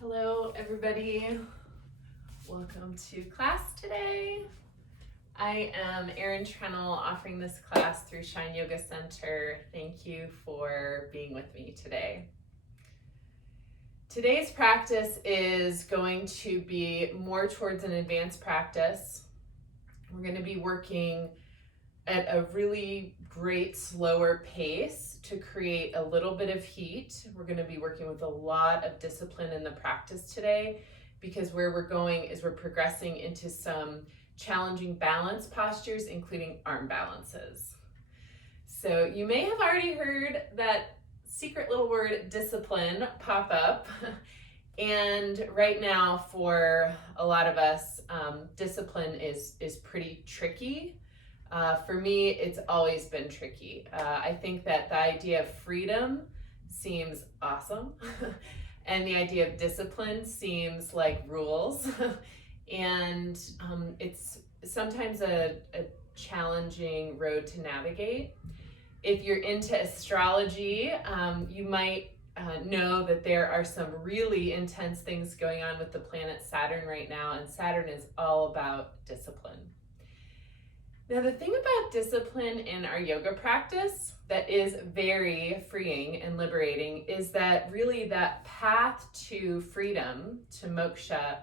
Hello, everybody. Welcome to class today. I am Erin Trennell, offering this class through Shine Yoga Center. Thank you for being with me today. Today's practice is going to be more towards an advanced practice. We're going to be working at a really great slower pace to create a little bit of heat. We're going to be working with a lot of discipline in the practice today because where we're going is we're progressing into some challenging balance postures, including arm balances. So you may have already heard that secret little word discipline pop up. And right now for a lot of us, discipline is pretty tricky. For me, it's always been tricky. I think that the idea of freedom seems awesome, and the idea of discipline seems like rules, and it's sometimes a challenging road to navigate. If you're into astrology, you might know that there are some really intense things going on with the planet Saturn right now, and Saturn is all about discipline. Now, the thing about discipline in our yoga practice that is very freeing and liberating is that really that path to freedom, to moksha,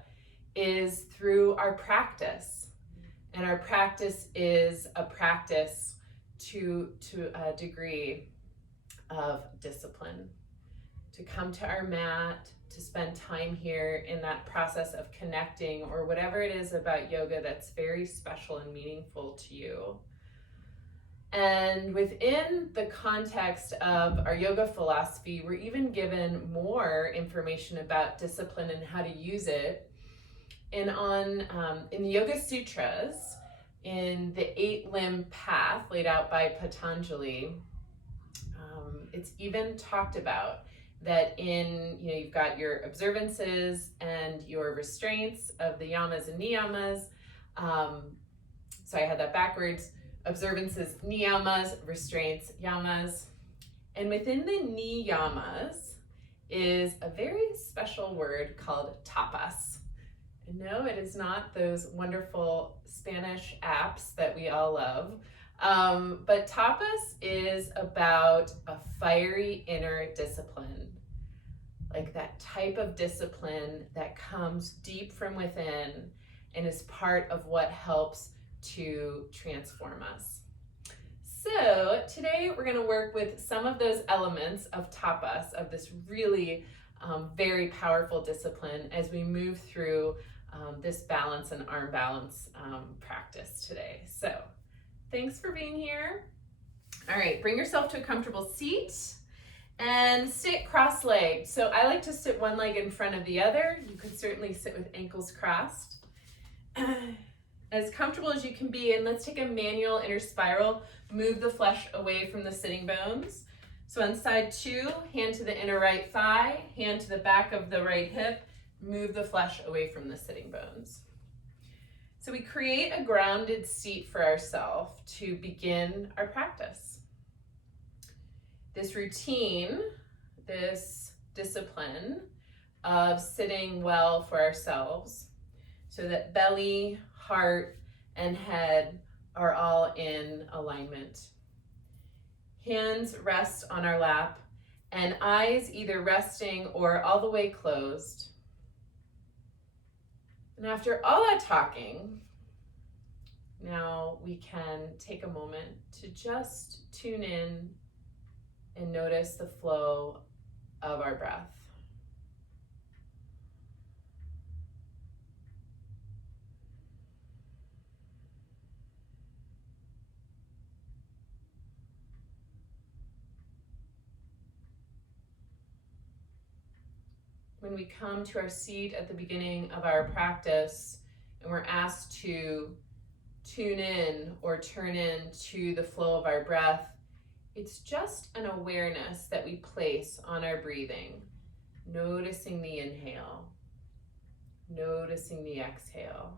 is through our practice. And our practice is a practice to a degree of discipline. To come to our mat, to spend time here in that process of connecting, or whatever it is about yoga that's very special and meaningful to you. And within the context of our yoga philosophy, we're even given more information about discipline and how to use it. And in the Yoga Sutras, in the 8-limb path laid out by Patanjali, it's even talked about that you've got your observances and your restraints of the yamas and niyamas. So I had that backwards. Observances, niyamas, restraints, yamas. And within the niyamas is a very special word called tapas. And no, it is not those wonderful Spanish apps that we all love. But tapas is about a fiery inner discipline, like that type of discipline that comes deep from within and is part of what helps to transform us. So today we're going to work with some of those elements of tapas, of this really very powerful discipline as we move through this balance and arm balance practice today. So thanks for being here. All right, bring yourself to a comfortable seat and sit cross-legged. So I like to sit one leg in front of the other. You could certainly sit with ankles crossed. As comfortable as you can be, and let's take a manual inner spiral. Move the flesh away from the sitting bones. So on side 2, hand to the inner right thigh, hand to the back of the right hip. Move the flesh away from the sitting bones. So we create a grounded seat for ourselves to begin our practice. This routine, this discipline of sitting well for ourselves so that belly, heart, and head are all in alignment. Hands rest on our lap and eyes either resting or all the way closed. And after all that talking, now we can take a moment to just tune in and notice the flow of our breath. When we come to our seat at the beginning of our practice and we're asked to tune in or turn in to the flow of our breath, it's just an awareness that we place on our breathing, noticing the inhale, noticing the exhale.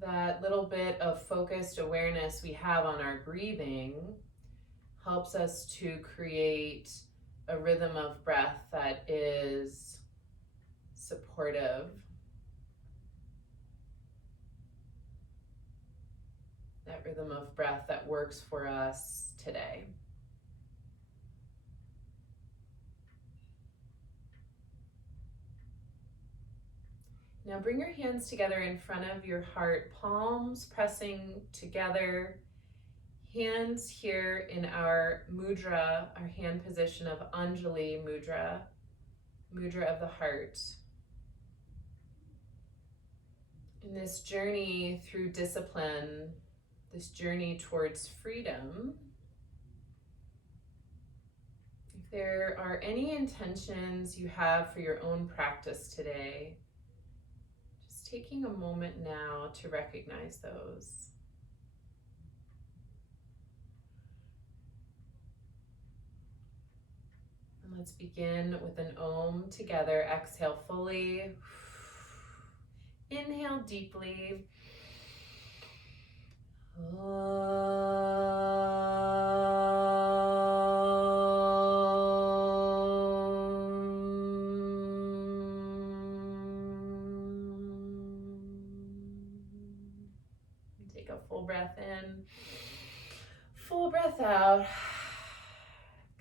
That little bit of focused awareness we have on our breathing helps us to create a rhythm of breath that is supportive. That rhythm of breath that works for us today. Now bring your hands together in front of your heart, palms pressing together, hands here in our mudra, our hand position of Anjali mudra, mudra of the heart. In this journey through discipline, this journey towards freedom, if there are any intentions you have for your own practice today, just taking a moment now to recognize those. And let's begin with an Om together. Exhale fully. Inhale deeply. Take a full breath in, full breath out.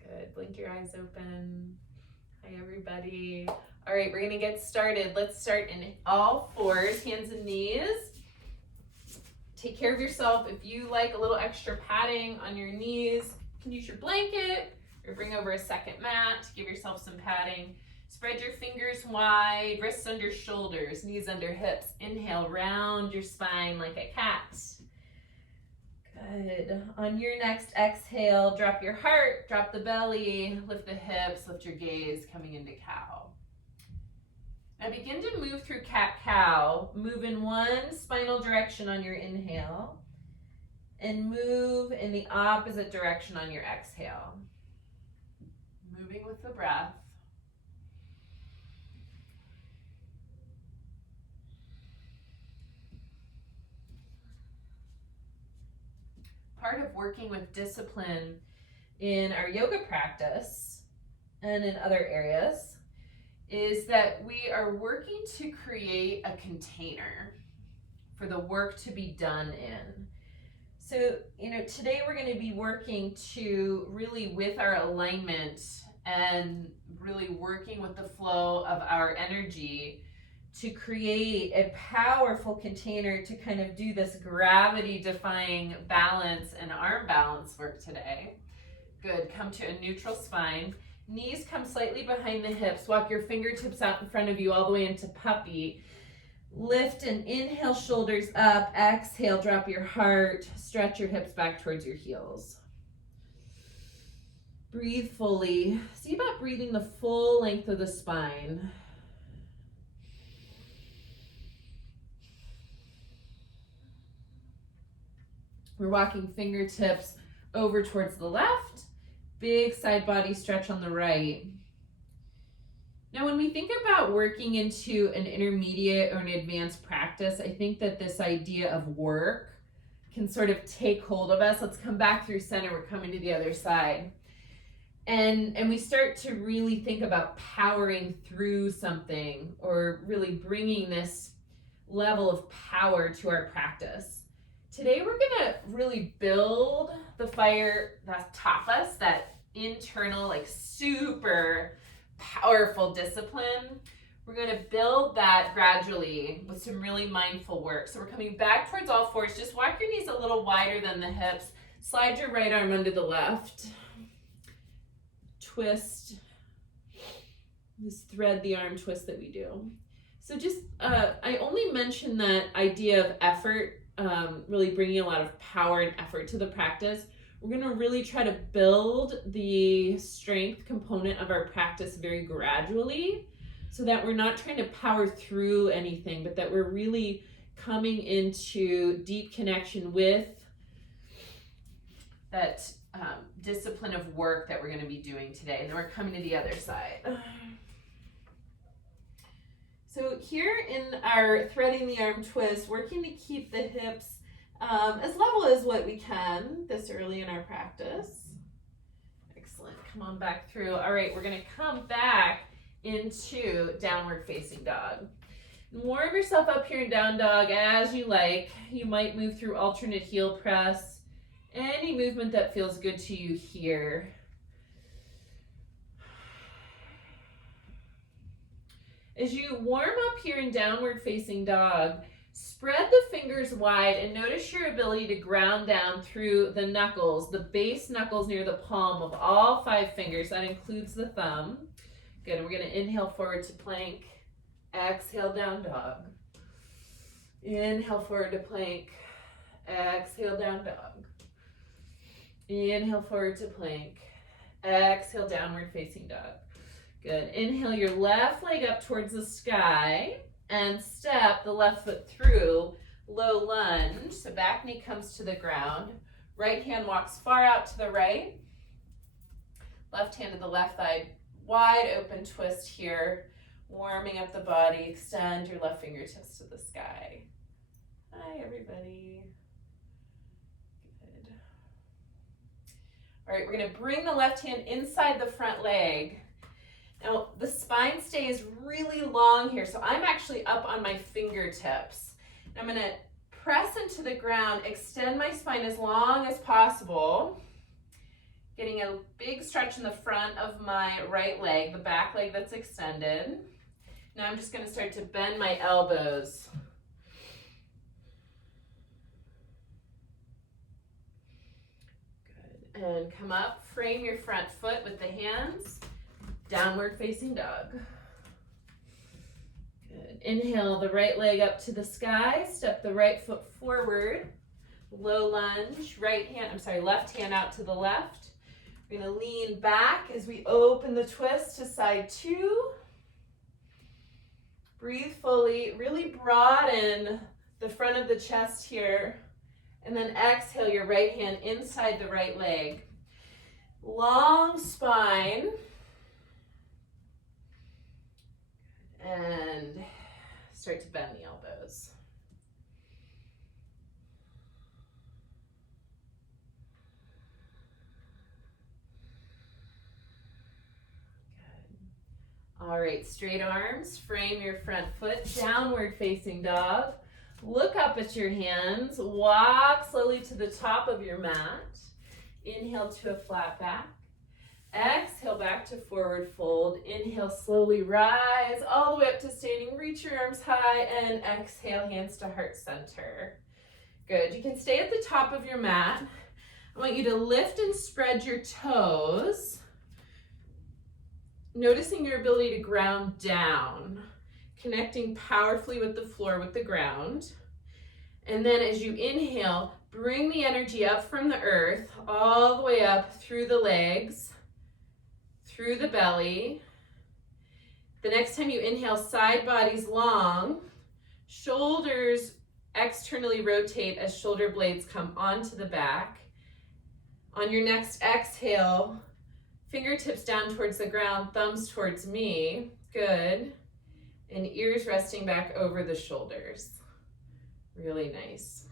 Good. Blink your eyes open. Hi, everybody. All right, we're going to get started. Let's start in all fours, hands and knees. Take care of yourself. If you like a little extra padding on your knees, you can use your blanket or bring over a second mat to give yourself some padding. Spread your fingers wide, wrists under shoulders, knees under hips. Inhale, round your spine like a cat. Good. On your next exhale, drop your heart, drop the belly, lift the hips, lift your gaze, coming into cow. Now begin to move through cat-cow. Move in one spinal direction on your inhale and move in the opposite direction on your exhale. Moving with the breath. Part of working with discipline in our yoga practice and in other areas is that we are working to create a container for the work to be done in. So, today we're going to be working to really with our alignment and really working with the flow of our energy to create a powerful container to kind of do this gravity-defying balance and arm balance work today. Good. Come to a neutral spine. Knees come slightly behind the hips. Walk your fingertips out in front of you all the way into puppy. Lift and inhale, shoulders up. Exhale, drop your heart. Stretch your hips back towards your heels. Breathe fully. See about breathing the full length of the spine. We're walking fingertips over towards the left. Big side body stretch on the right. Now, when we think about working into an intermediate or an advanced practice, I think that this idea of work can sort of take hold of us. Let's come back through center. We're coming to the other side. And we start to really think about powering through something or really bringing this level of power to our practice. Today, we're going to really build the fire, that tapas, that internal, super powerful discipline. We're going to build that gradually with some really mindful work. So we're coming back towards all fours. Just walk your knees a little wider than the hips. Slide your right arm under the left. Twist. Just thread the arm twist that we do. So just, I only mention that idea of effort, really bringing a lot of power and effort to the practice. We're going to really try to build the strength component of our practice very gradually so that we're not trying to power through anything, but that we're really coming into deep connection with that discipline of work that we're going to be doing today. And then we're coming to the other side. So here in our threading the arm twist, working to keep the hips as level as what we can this early in our practice. Excellent. Come on back through. All right, we're going to come back into downward facing dog. Warm yourself up here in down dog as you like. You might move through alternate heel press. Any movement that feels good to you here. As you warm up here in downward facing dog, spread the fingers wide and notice your ability to ground down through the knuckles, the base knuckles near the palm of all 5 fingers. That includes the thumb. Good, and we're going to inhale forward to plank. Exhale, down dog. Inhale forward to plank. Exhale, down dog. Inhale forward to plank. Exhale, downward facing dog. Good. Inhale your left leg up towards the sky and step the left foot through low lunge. So back knee comes to the ground. Right hand walks far out to the right. Left hand to the left thigh. Wide open twist here. Warming up the body. Extend your left fingertips to the sky. Hi, everybody. Good. All right, we're going to bring the left hand inside the front leg. Now, the spine stays really long here, so I'm actually up on my fingertips. I'm going to press into the ground, extend my spine as long as possible, getting a big stretch in the front of my right leg, the back leg that's extended. Now I'm just going to start to bend my elbows. Good. And come up, frame your front foot with the hands. Downward facing dog. Good. Inhale the right leg up to the sky. Step the right foot forward. Low lunge. Left hand out to the left. We're going to lean back as we open the twist to side 2. Breathe fully. Really broaden the front of the chest here. And then exhale your right hand inside the right leg. Long spine. And start to bend the elbows. Good. All right, straight arms, frame your front foot, downward facing dog. Look up at your hands, walk slowly to the top of your mat. Inhale to a flat back. Exhale back to forward fold. Inhale, slowly rise all the way up to standing. Reach your arms high and exhale, hands to heart center. Good. You can stay at the top of your mat. I want you to lift and spread your toes, noticing your ability to ground down, connecting powerfully with the floor, with the ground. And then as you inhale, bring the energy up from the earth, all the way up through the legs, through the belly. The next time you inhale, side body's long. Shoulders externally rotate as shoulder blades come onto the back. On your next exhale, fingertips down towards the ground, thumbs towards me. Good. And ears resting back over the shoulders. Really nice.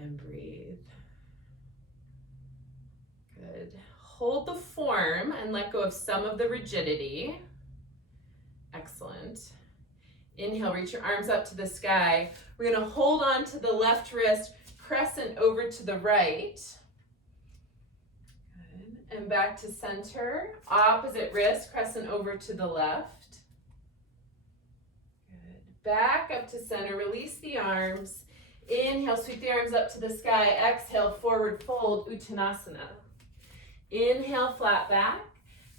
And breathe. Good. Hold the form and let go of some of the rigidity. Excellent. Inhale, reach your arms up to the sky. We're going to hold on to the left wrist, crescent over to the right. Good. And back to center. Opposite wrist, crescent over to the left. Good. Back up to center. Release the arms. Inhale, sweep the arms up to the sky. Exhale, forward fold, Uttanasana. Inhale, flat back.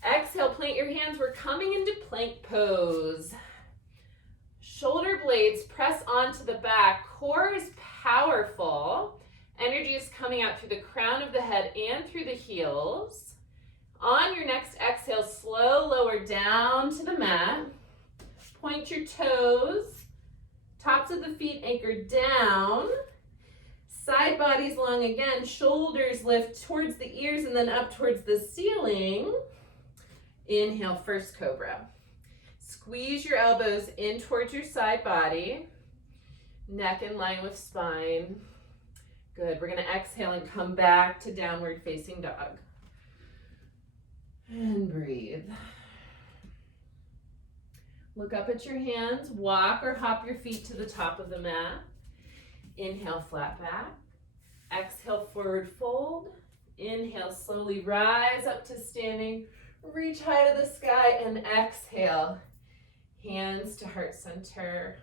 Exhale, plant your hands. We're coming into plank pose. Shoulder blades press onto the back. Core is powerful. Energy is coming out through the crown of the head and through the heels. On your next exhale, slow lower down to the mat. Point your toes. Tops of the feet anchored down. Side body's long again. Shoulders lift towards the ears and then up towards the ceiling. Inhale, first cobra. Squeeze your elbows in towards your side body. Neck in line with spine. Good. We're going to exhale and come back to downward facing dog. And breathe. Look up at your hands. Walk or hop your feet to the top of the mat. Inhale, flat back. Exhale, forward fold. Inhale, slowly rise up to standing. Reach high to the sky and exhale. Hands to heart center.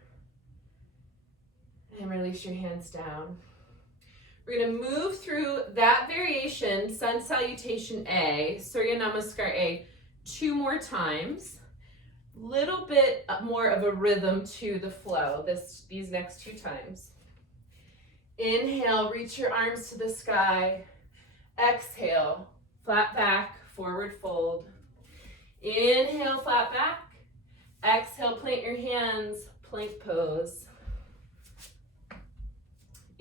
And release your hands down. We're going to move through that variation, Sun Salutation A, Surya Namaskar A, 2 more times. Little bit more of a rhythm to the flow these next 2 times. Inhale, reach your arms to the sky. Exhale, flat back, forward fold. Inhale, flat back. Exhale, plant your hands, plank pose.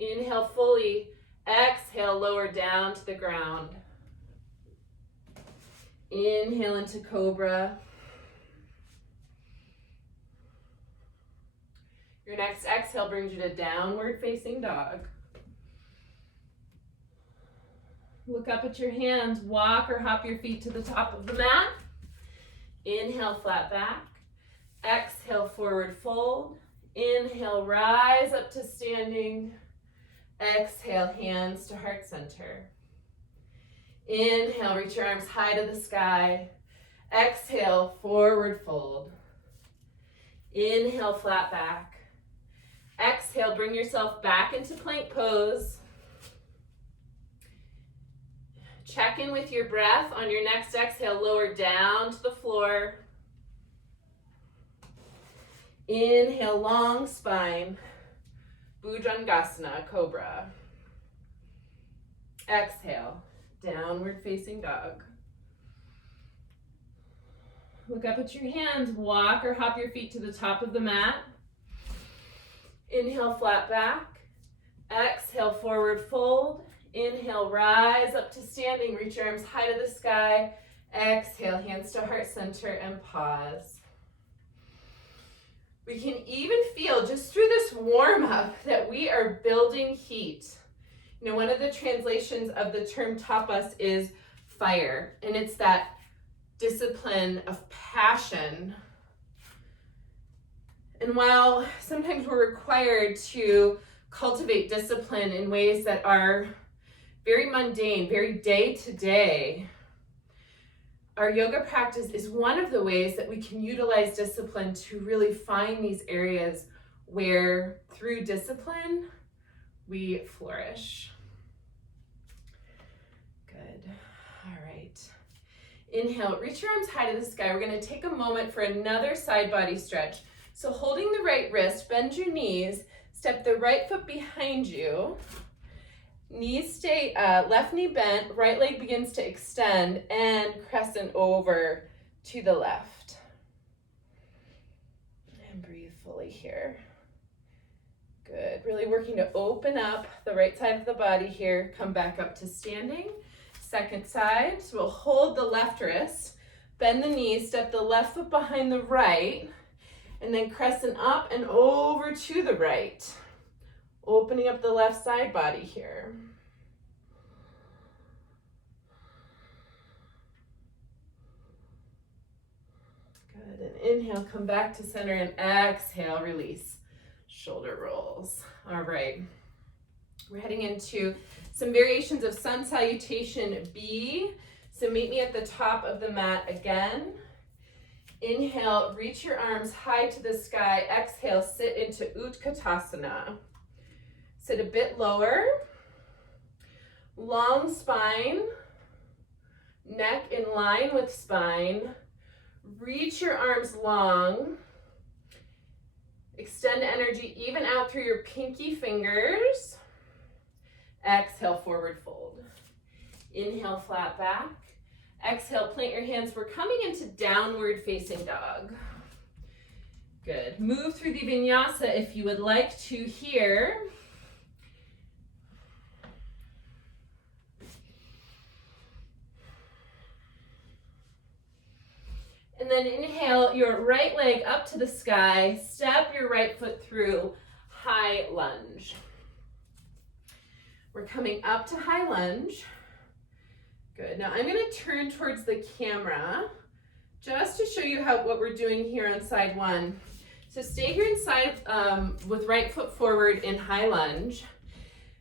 Inhale fully. Exhale, lower down to the ground. Inhale into cobra. Your next exhale brings you to downward facing dog. Look up at your hands. Walk or hop your feet to the top of the mat. Inhale, flat back. Exhale, forward fold. Inhale, rise up to standing. Exhale, hands to heart center. Inhale, reach your arms high to the sky. Exhale, forward fold. Inhale, flat back. Exhale, bring yourself back into plank pose. Check in with your breath. On your next exhale, lower down to the floor. Inhale, long spine. Bhujangasana, cobra. Exhale, downward facing dog. Look up at your hands. Walk or hop your feet to the top of the mat. Inhale, flat back. Exhale, forward fold. Inhale, rise up to standing. Reach your arms high to the sky. Exhale, hands to heart center and pause. We can even feel just through this warm up that we are building heat. You know, one of the translations of the term tapas is fire, and it's that discipline of passion. And while sometimes we're required to cultivate discipline in ways that are very mundane, very day to day, our yoga practice is one of the ways that we can utilize discipline to really find these areas where through discipline we flourish. Good. All right. Inhale, reach your arms high to the sky. We're going to take a moment for another side body stretch. So holding the right wrist, bend your knees, step the right foot behind you. Knees stay, left knee bent, right leg begins to extend and crescent over to the left. And breathe fully here. Good, really working to open up the right side of the body here. Come back up to standing. Second side, so we'll hold the left wrist, bend the knees, step the left foot behind the right, and then crescent up and over to the right. Opening up the left side body here. Good, and inhale, come back to center, and exhale, release. Shoulder rolls. All right. We're heading into some variations of Sun Salutation B. So meet me at the top of the mat again. Inhale, reach your arms high to the sky. Exhale, sit into Utkatasana. Sit a bit lower. Long spine. Neck in line with spine. Reach your arms long. Extend energy even out through your pinky fingers. Exhale, forward fold. Inhale, flat back. Exhale, plant your hands. We're coming into downward facing dog. Good. Move through the vinyasa if you would like to here. And then inhale your right leg up to the sky, step your right foot through, high lunge. We're coming up to high lunge. Good. Now I'm going to turn towards the camera just to show you what we're doing here on side one. So stay here inside with right foot forward in high lunge.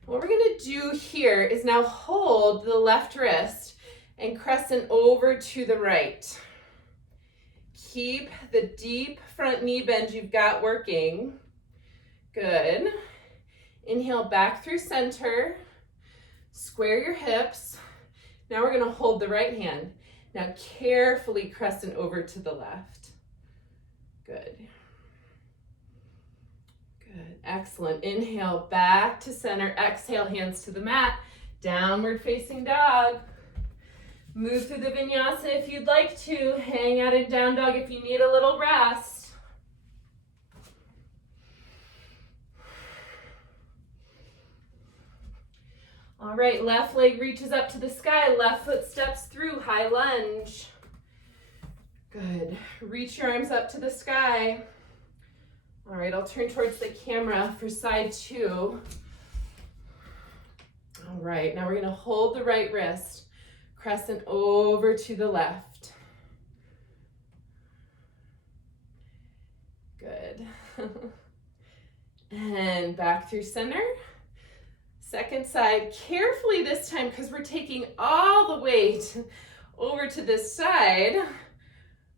What we're going to do here is now hold the left wrist and crescent over to the right. Keep the deep front knee bend you've got working. Good. Inhale back through center. Square your hips. Now we're going to hold the right hand. Now carefully crescent over to the left. Good. Good. Excellent. Inhale back to center. Exhale, hands to the mat. Downward facing dog. Move through the vinyasa if you'd like to. Hang out in down dog if you need a little rest. All right, left leg reaches up to the sky. Left foot steps through, high lunge. Good. Reach your arms up to the sky. All right, I'll turn towards the camera for side two. All right, now we're gonna hold the right wrist. Crescent over to the left. Good. And back through center. Second side, carefully this time because we're taking all the weight over to this side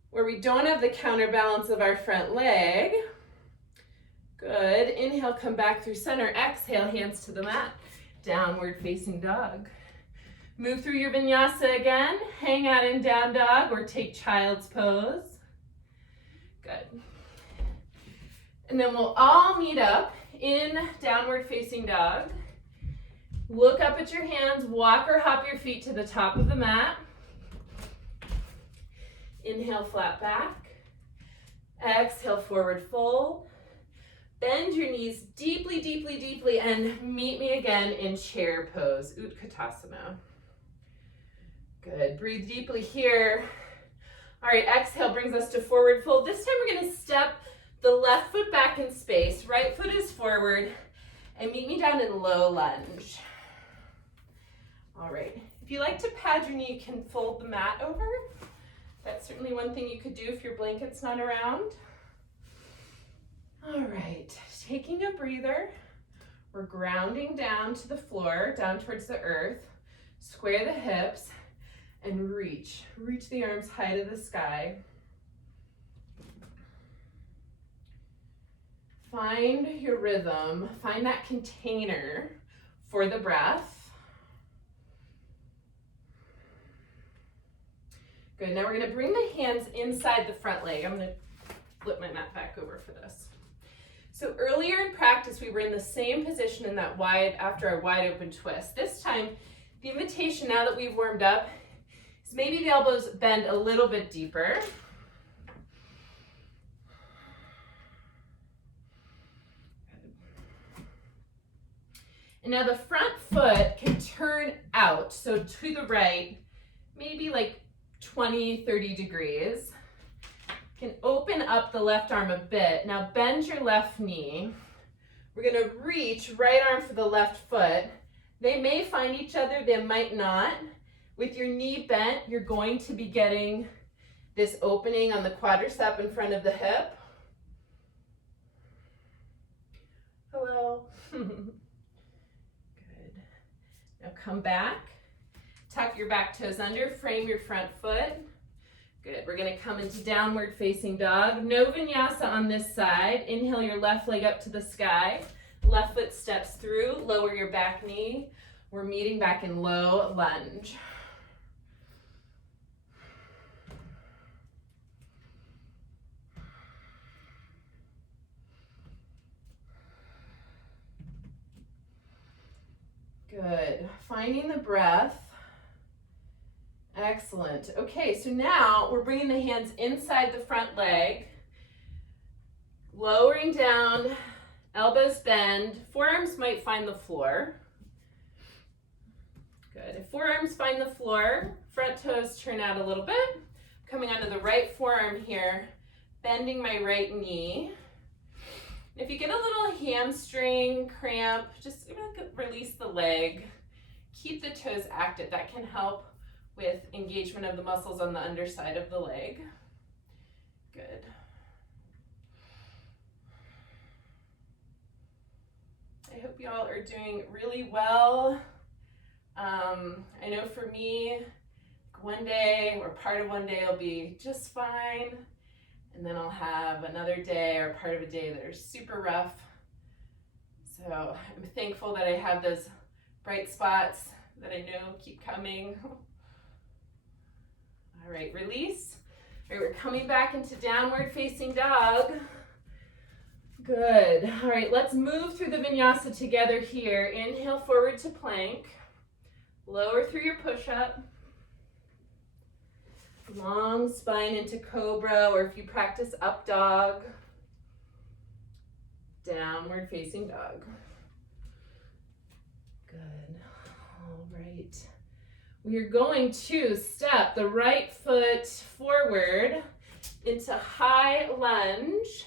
where we don't have the counterbalance of our front leg. Good. Inhale, come back through center. Exhale, hands to the mat. Downward facing dog. Move through your vinyasa again. Hang out in down dog or take child's pose. Good. And then we'll all meet up in downward facing dog. Look up at your hands. Walk or hop your feet to the top of the mat. Inhale, flat back. Exhale, forward fold. Bend your knees deeply, deeply, deeply, and meet me again in chair pose, Utkatasana. Good, breathe deeply here. All right, exhale brings us to forward fold. This time we're gonna step the left foot back in space, right foot is forward, and meet me down in low lunge. All right, if you like to pad your knee, you can fold the mat over. That's certainly one thing you could do if your blanket's not around. All right, taking a breather. We're grounding down to the floor, down towards the earth. Square the hips and reach. Reach the arms high to the sky. Find your rhythm. Find that container for the breath. Good, now we're gonna bring the hands inside the front leg. I'm gonna flip my mat back over for this. So earlier in practice, we were in the same position in that after our wide open twist. This time, the invitation now that we've warmed up is maybe the elbows bend a little bit deeper. And now the front foot can turn out, so to the right, maybe like 20, 30 degrees. Can open up the left arm a bit. Now bend your left knee. We're gonna reach right arm for the left foot. They may find each other, they might not. With your knee bent, you're going to be getting this opening on the quadricep in front of the hip. Hello. Good. Now come back. Tuck your back toes under, frame your front foot. Good, we're gonna come into downward facing dog. No vinyasa on this side. Inhale your left leg up to the sky. Left foot steps through, lower your back knee. We're meeting back in low lunge. Good, finding the breath. Excellent. Okay, so now we're bringing the hands inside the front leg, lowering down, elbows bend, forearms might find the floor. Good. If forearms find the floor, front toes turn out a little bit. Coming onto the right right forearm here, bending my right knee. If you get a little hamstring cramp, just release the leg. Keep the toes active. That can help with engagement of the muscles on the underside of the leg. Good. I hope y'all are doing really well. I know for me, one day or part of one day will be just fine. And then I'll have another day or part of a day that are super rough. So I'm thankful that I have those bright spots that I know keep coming. All right, release. All right, we're coming back into downward facing dog. Good. All right, let's move through the vinyasa together here. Inhale forward to plank. Lower through your push-up. Long spine into cobra, or if you practice up dog, downward facing dog. Good. All right. We are going to step the right foot forward into high lunge.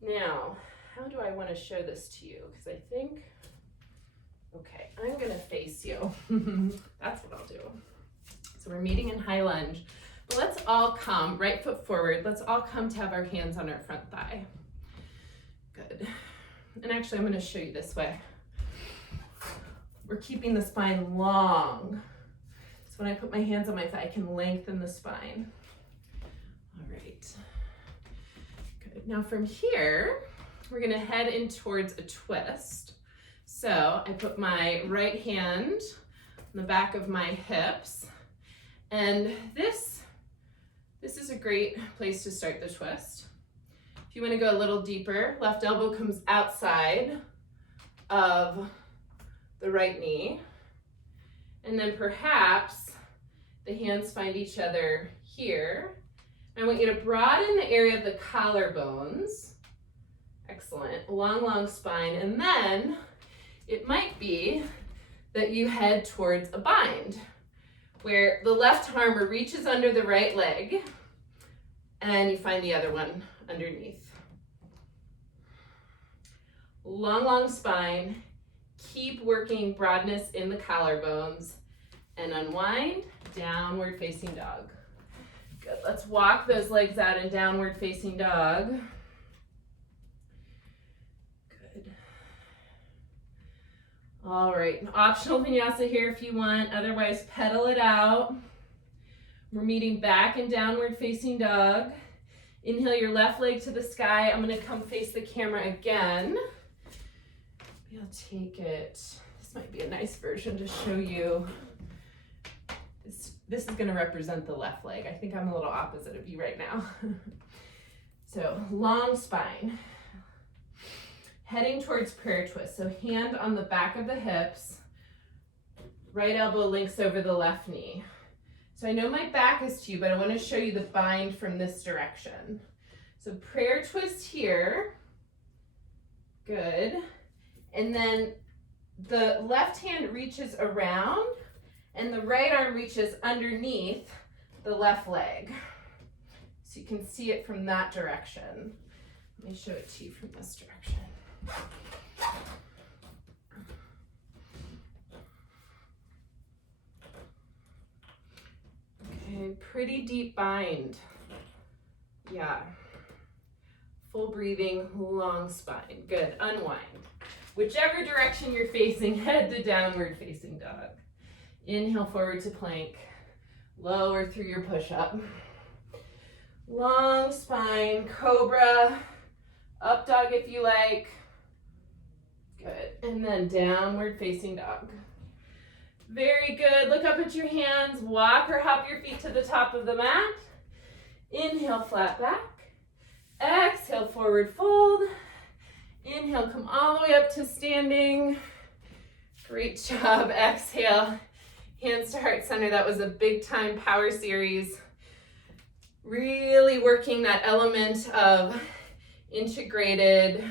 Now, how do I want to show this to you? Because I think, okay, I'm going to face you. That's what I'll do. So we're meeting in high lunge, but let's all come, right foot forward. Let's all come to have our hands on our front thigh. Good. And actually, I'm going to show you this way. We're keeping the spine long. So when I put my hands on my thigh, I can lengthen the spine. All right. Good. Now from here, we're going to head in towards a twist. So I put my right hand on the back of my hips. And this is a great place to start the twist. If you want to go a little deeper, left elbow comes outside of the right knee. And then perhaps the hands find each other here. I want you to broaden the area of the collarbones. Excellent. Long, long spine. And then it might be that you head towards a bind, where the left arm reaches under the right leg and you find the other one underneath. Long, long spine. Keep working broadness in the collarbones and unwind, downward facing dog. Good, let's walk those legs out in downward facing dog. Good. All right, optional vinyasa here if you want, otherwise pedal it out. We're meeting back in downward facing dog. Inhale your left leg to the sky. I'm gonna come face the camera again. Maybe I'll take it. This might be a nice version to show you. This is gonna represent the left leg. I think I'm a little opposite of you right now. So long spine. Heading towards prayer twist. So hand on the back of the hips, right elbow links over the left knee. So I know my back is to you, but I want to show you the bind from this direction. So prayer twist here. Good. And then the left hand reaches around and the right arm reaches underneath the left leg. So you can see it from that direction. Let me show it to you from this direction. Okay, pretty deep bind. Yeah. Full breathing, long spine. Good, unwind. Whichever direction you're facing, head to downward facing dog. Inhale forward to plank. Lower through your push-up. Long spine, cobra. Up dog if you like. Good. And then downward facing dog. Very good. Look up at your hands. Walk or hop your feet to the top of the mat. Inhale, flat back. Exhale, forward fold. Inhale, come all the way up to standing. Great job. Exhale, hands to heart center. That was a big time power series. Really working that element of integrated,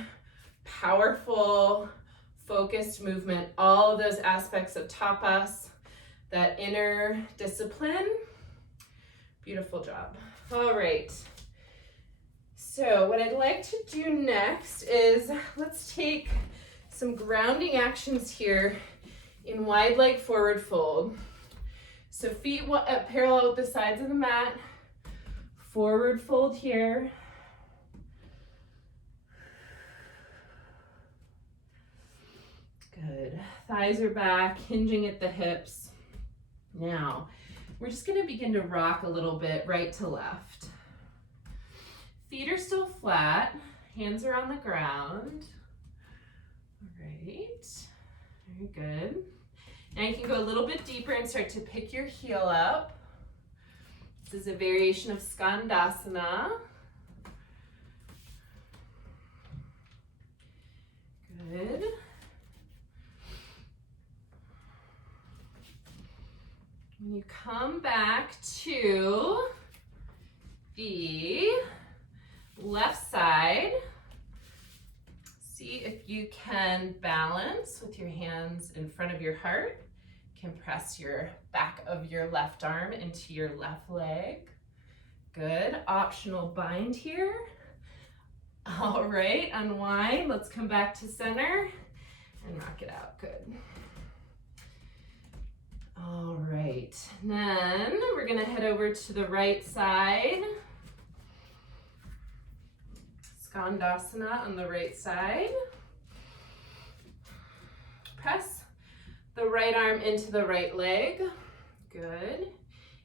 powerful, focused movement, all of those aspects of tapas, that inner discipline, Beautiful job. All right. So what I'd like to do next is let's take some grounding actions here in wide leg forward fold. So feet parallel with the sides of the mat, forward fold here. Good. Thighs are back, hinging at the hips. Now, we're just going to begin to rock a little bit right to left. Feet are still flat, hands are on the ground. All right, very good. Now you can go a little bit deeper and start to pick your heel up. This is a variation of Skandasana. Good. When you come back to the left side, see if you can balance with your hands in front of your heart. You can press your back of your left arm into your left leg. Good. Optional bind here. All right, unwind. Let's come back to center and rock it out. Good. All right, then we're gonna head over to the right side. Skandasana on the right side. Press the right arm into the right leg. Good.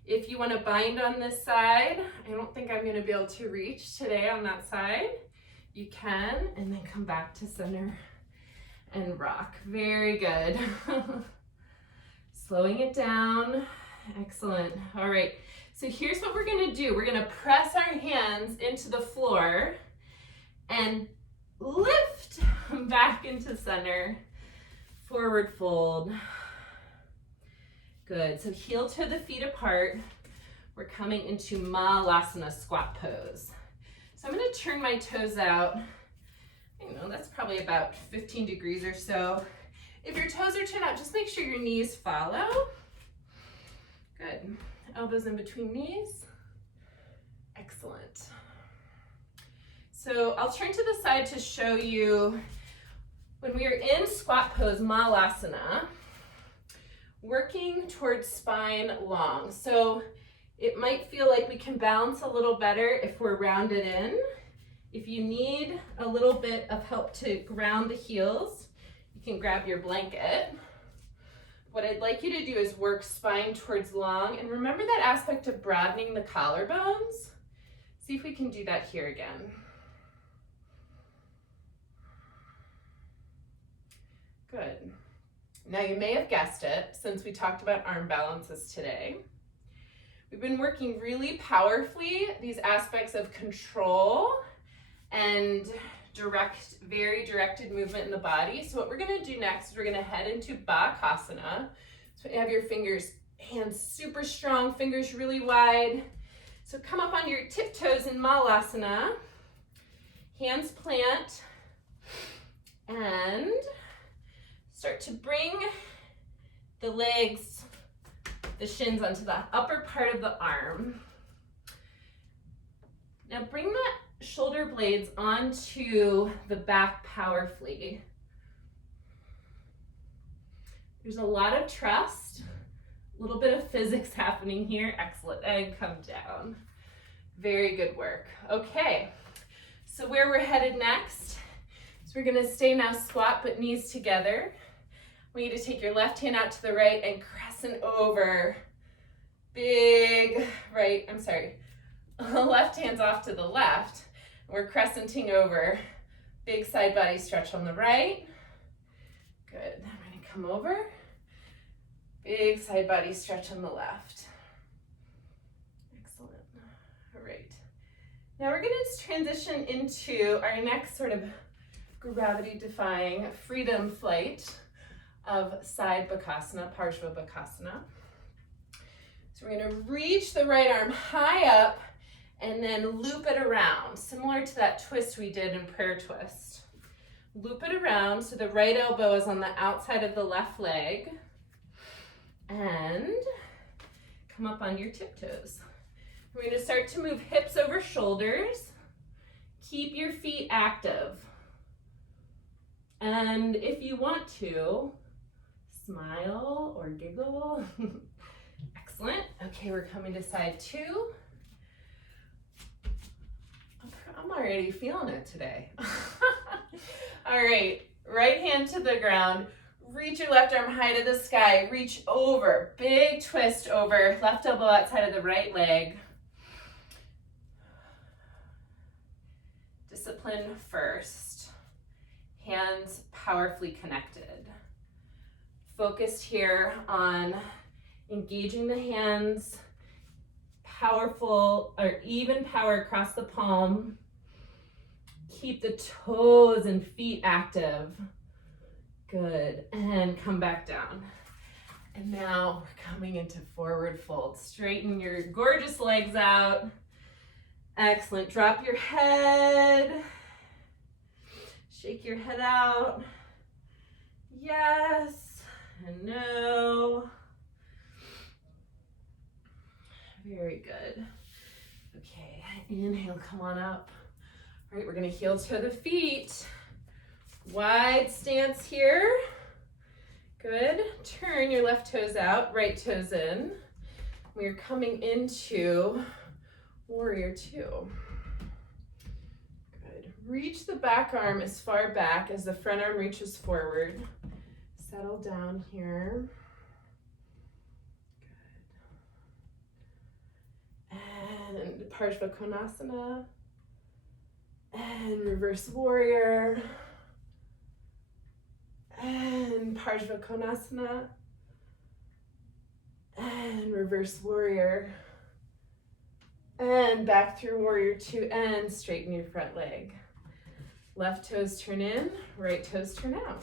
If you want to bind on this side, I don't think I'm going to be able to reach today on that side. You can, and then come back to center and rock. Very good. Slowing it down. Excellent. All right. So here's what we're going to do. We're going to press our hands into the floor and lift back into center. Forward fold. Good. So heel toe the feet apart. We're coming into Malasana squat pose. So I'm going to turn my toes out. I know that's probably about 15 degrees or so. If your toes are turned out, just make sure your knees follow. Good. Elbows in between knees. Excellent. So I'll turn to the side to show you when we are in squat pose, Malasana, working towards spine long. So it might feel like we can balance a little better if we're rounded in. If you need a little bit of help to ground the heels, you can grab your blanket. What I'd like you to do is work spine towards long, and remember that aspect of broadening the collarbones. See if we can do that here again. Good. Now you may have guessed it, since we talked about arm balances today. We've been working really powerfully these aspects of control and very directed movement in the body. So what we're gonna do next is we're gonna head into Bakasana. So you have your hands super strong, fingers really wide. So come up on your tiptoes in Malasana, hands plant, and start to bring the legs, the shins onto the upper part of the arm. Now bring that shoulder blades onto the back powerfully. There's a lot of trust, a little bit of physics happening here. Excellent, and come down. Very good work. Okay, so where we're headed next, so we're gonna stay now squat but knees together. I want you to take your left hand out to the right and crescent over. Big right, left hand's off to the left. We're crescenting over. Big side body stretch on the right. Good, I'm gonna come over. Big side body stretch on the left. Excellent, all right. Now we're gonna transition into our next sort of gravity defying freedom flight of side Bakasana, Parshva Bakasana. So we're gonna reach the right arm high up and then loop it around, similar to that twist we did in prayer twist. Loop it around so the right elbow is on the outside of the left leg, and come up on your tiptoes. We're going to start to move hips over shoulders. Keep your feet active. And if you want to, smile or giggle. Excellent. Okay, we're coming to side two. I'm already feeling it today. All right, right hand to the ground. Reach your left arm high to the sky. Reach over. Big twist over. Left elbow outside of the right leg. Discipline first. Hands powerfully connected. Focused here on engaging the hands, powerful or even power across the palm. Keep the toes and feet active. Good, and come back down. And now we're coming into forward fold. Straighten your gorgeous legs out. Excellent, drop your head. Shake your head out. Yes, and no. Very good. Okay, inhale, come on up. All right, we're gonna heel toe the feet. Wide stance here. Good. Turn your left toes out, right toes in. We're coming into warrior two. Good. Reach the back arm as far back as the front arm reaches forward. Settle down here. Good. And Parsvakonasana. And reverse warrior. And Parsvakonasana. And reverse warrior. And back through warrior two and straighten your front leg. Left toes turn in, right toes turn out.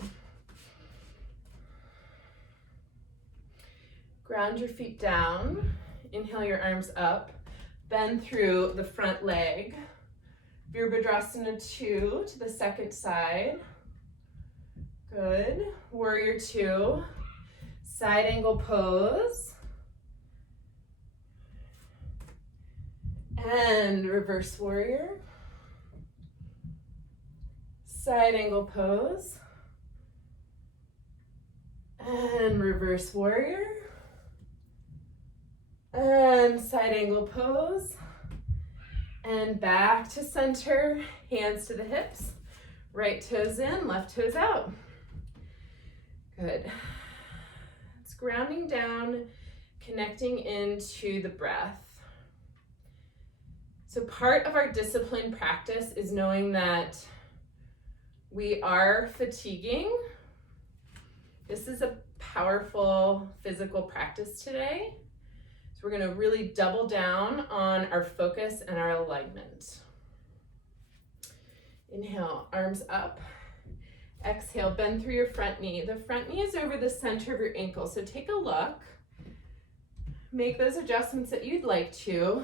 Ground your feet down. Inhale your arms up. Bend through the front leg. Virabhadrasana 2 to the second side. Good. Warrior 2. Side angle pose. And reverse warrior. Side angle pose. And reverse warrior. And side angle pose. And back to center, hands to the hips. Right toes in, left toes out. Good. It's grounding down, connecting into the breath. So part of our discipline practice is knowing that we are fatiguing. This is a powerful physical practice today. So we're gonna really double down on our focus and our alignment. Inhale, arms up. Exhale, bend through your front knee. The front knee is over the center of your ankle, so take a look. Make those adjustments that you'd like to.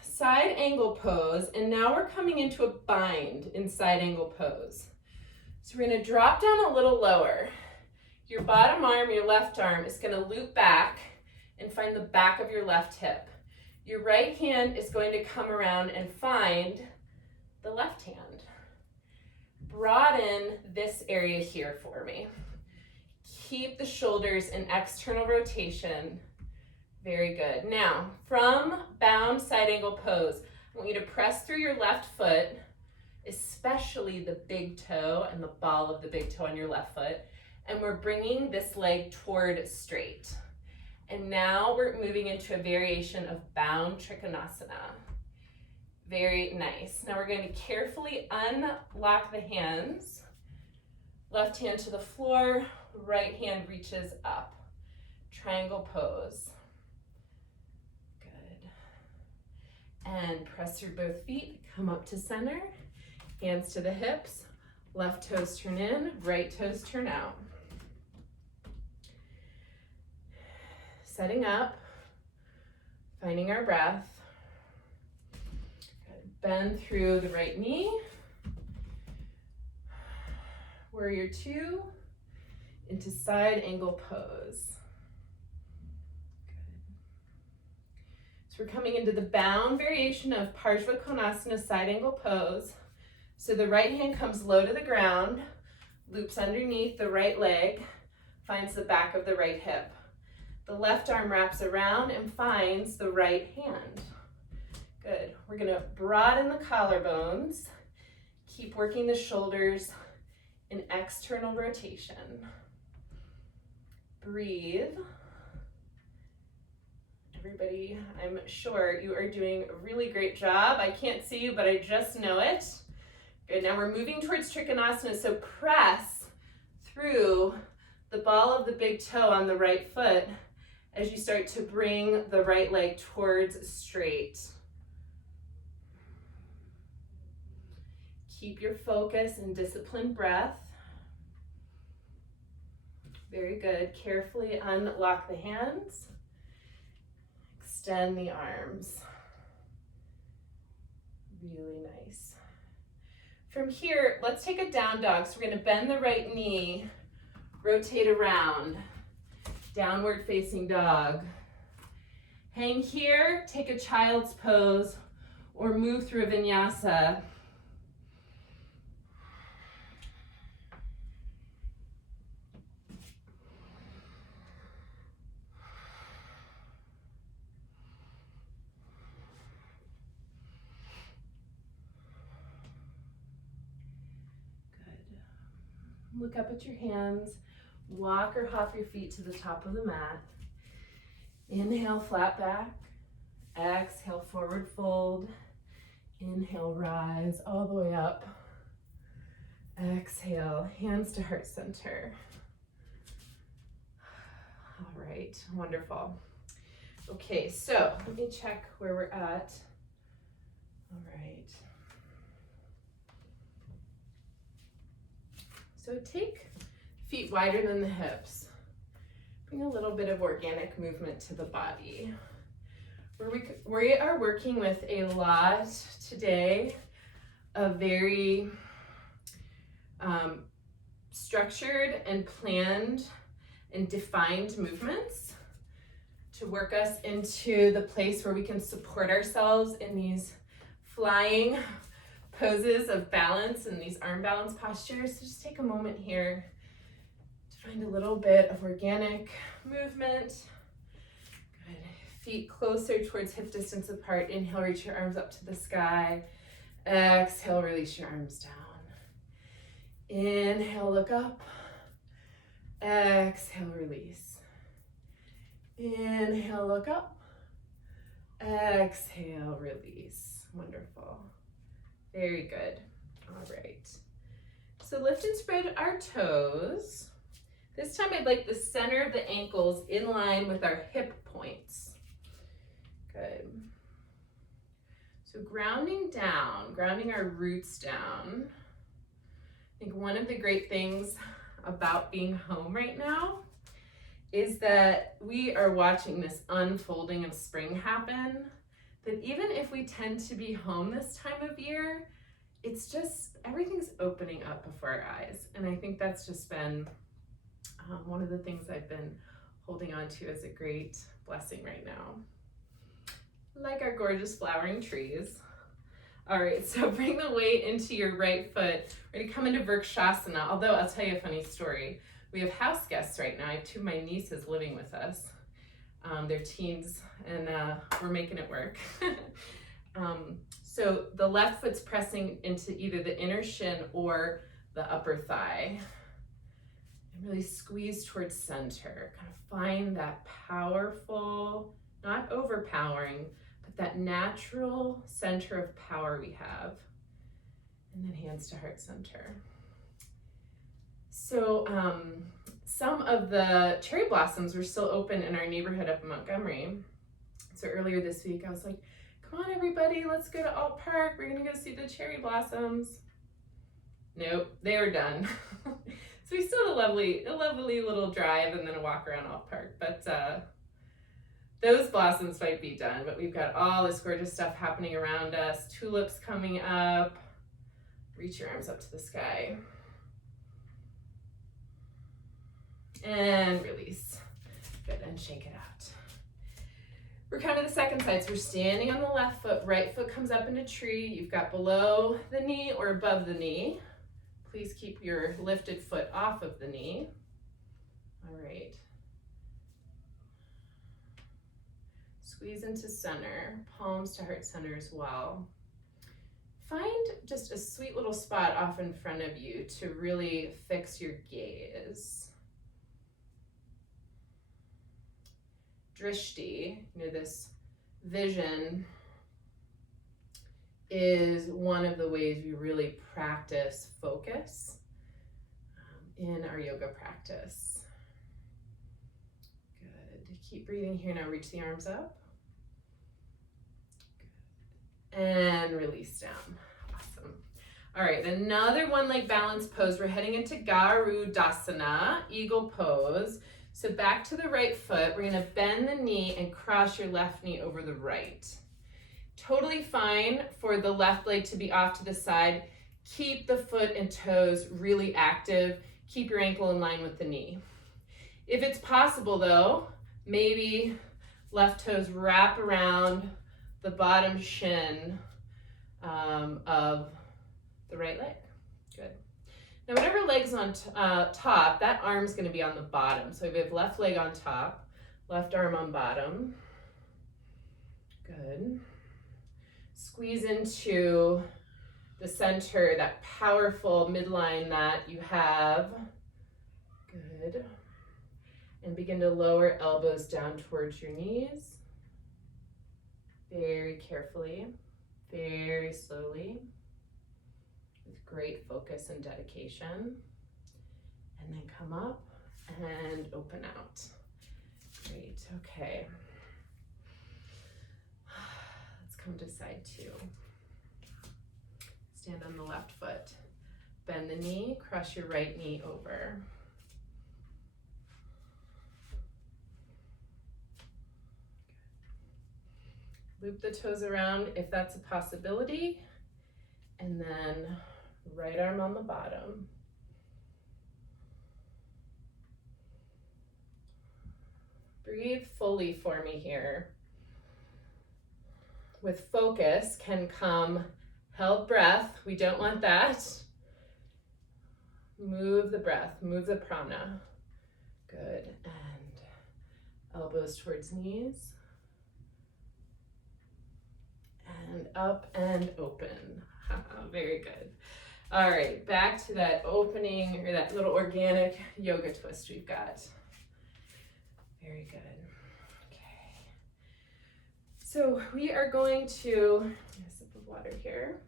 Side angle pose, and now we're coming into a bind in side angle pose. So we're gonna drop down a little lower. Your bottom arm, your left arm, is gonna loop back and find the back of your left hip. Your right hand is going to come around and find the left hand. Broaden this area here for me. Keep the shoulders in external rotation. Very good. Now, from bound side angle pose, I want you to press through your left foot, especially the big toe and the ball of the big toe on your left foot, and we're bringing this leg toward straight. And now we're moving into a variation of bound Trikonasana. Very nice. Now we're going to carefully unlock the hands. Left hand to the floor, right hand reaches up. Triangle pose. Good. And press through both feet, come up to center. Hands to the hips. Left toes turn in, right toes turn out. Setting up, finding our breath. Bend through the right knee. Warrior two into side angle pose. Good. So we're coming into the bound variation of Parshva Konasana, side angle pose. So the right hand comes low to the ground, loops underneath the right leg, finds the back of the right hip. The left arm wraps around and finds the right hand. Good. We're going to broaden the collarbones. Keep working the shoulders in external rotation. Breathe. Everybody, I'm sure you are doing a really great job. I can't see you, but I just know it. Good. Now we're moving towards Trikonasana, so press through the ball of the big toe on the right foot as you start to bring the right leg towards straight. Keep your focus and disciplined breath. Very good. Carefully unlock the hands. Extend the arms. Really nice. From here, let's take a down dog. So we're going to bend the right knee, rotate around, downward facing dog. Hang here, take a child's pose, or move through a vinyasa. Look up at your hands, walk or hop your feet to the top of the mat. Inhale, flat back. Exhale, forward fold. Inhale, rise all the way up. Exhale, hands to heart center. All right, wonderful. Okay, so let me check where we're at. All right. So take feet wider than the hips. Bring a little bit of organic movement to the body. We are working with a lot today of very structured and planned and defined movements to work us into the place where we can support ourselves in these flying poses of balance and these arm balance postures. So just take a moment here to find a little bit of organic movement. Good. Feet closer towards hip distance apart. Inhale, reach your arms up to the sky. Exhale, release your arms down. Inhale, look up. Exhale, release. Inhale, look up. Exhale, release. Wonderful. Very good. All right. So lift and spread our toes. This time I'd like the center of the ankles in line with our hip points. Good. So grounding down, grounding our roots down. I think one of the great things about being home right now is that we are watching this unfolding of spring happen. That even if we tend to be home this time of year, it's just, everything's opening up before our eyes. And I think that's just been one of the things I've been holding on to as a great blessing right now. Like our gorgeous flowering trees. All right, so bring the weight into your right foot. We're gonna come into Vrikshasana, although I'll tell you a funny story. We have house guests right now. I have two of my nieces living with us. They're teens, and we're making it work. So the left foot's pressing into either the inner shin or the upper thigh. And really squeeze towards center. Kind of find that powerful, not overpowering, but that natural center of power we have. And then hands to heart center. So some of the cherry blossoms were still open in our neighborhood up in Montgomery. So earlier this week, I was like, come on everybody, let's go to Alt Park. We're gonna go see the cherry blossoms. Nope, they were done. So we still had a lovely little drive and then a walk around Alt Park. But those blossoms might be done, but we've got all this gorgeous stuff happening around us. Tulips coming up. Reach your arms up to the sky. And release. Good, and shake it out. We're kind of the second side, so we're standing on the left foot, right foot comes up into tree. You've got below the knee or above the knee. Please keep your lifted foot off of the knee. All right. Squeeze into center, palms to heart center as well. Find just a sweet little spot off in front of you to really fix your gaze. Drishti, this vision, is one of the ways we really practice focus in our yoga practice. Good. Keep breathing here. Now reach the arms up. Good. And release down. Awesome. All right, another one leg balance pose. We're heading into Garudasana, eagle pose. So back to the right foot, we're gonna bend the knee and cross your left knee over the right. Totally fine for the left leg to be off to the side. Keep the foot and toes really active. Keep your ankle in line with the knee. If it's possible though, maybe left toes wrap around the bottom shin of the right leg. Good. Now, whatever leg's on top, that arm's going to be on the bottom. So we have left leg on top, left arm on bottom. Good. Squeeze into the center, that powerful midline that you have. Good. And begin to lower elbows down towards your knees. Very carefully, very slowly. With great focus and dedication. And then come up and open out. Great, okay. Let's come to side two. Stand on the left foot. Bend the knee, cross your right knee over. Loop the toes around if that's a possibility. And then right arm on the bottom. Breathe fully for me here. With focus can come held breath. We don't want that. Move the breath, move the prana. Good, and elbows towards knees. And up and open. Very good. All right, back to that opening or that little organic yoga twist we've got. Very good. Okay. So we are going to, a sip of water here.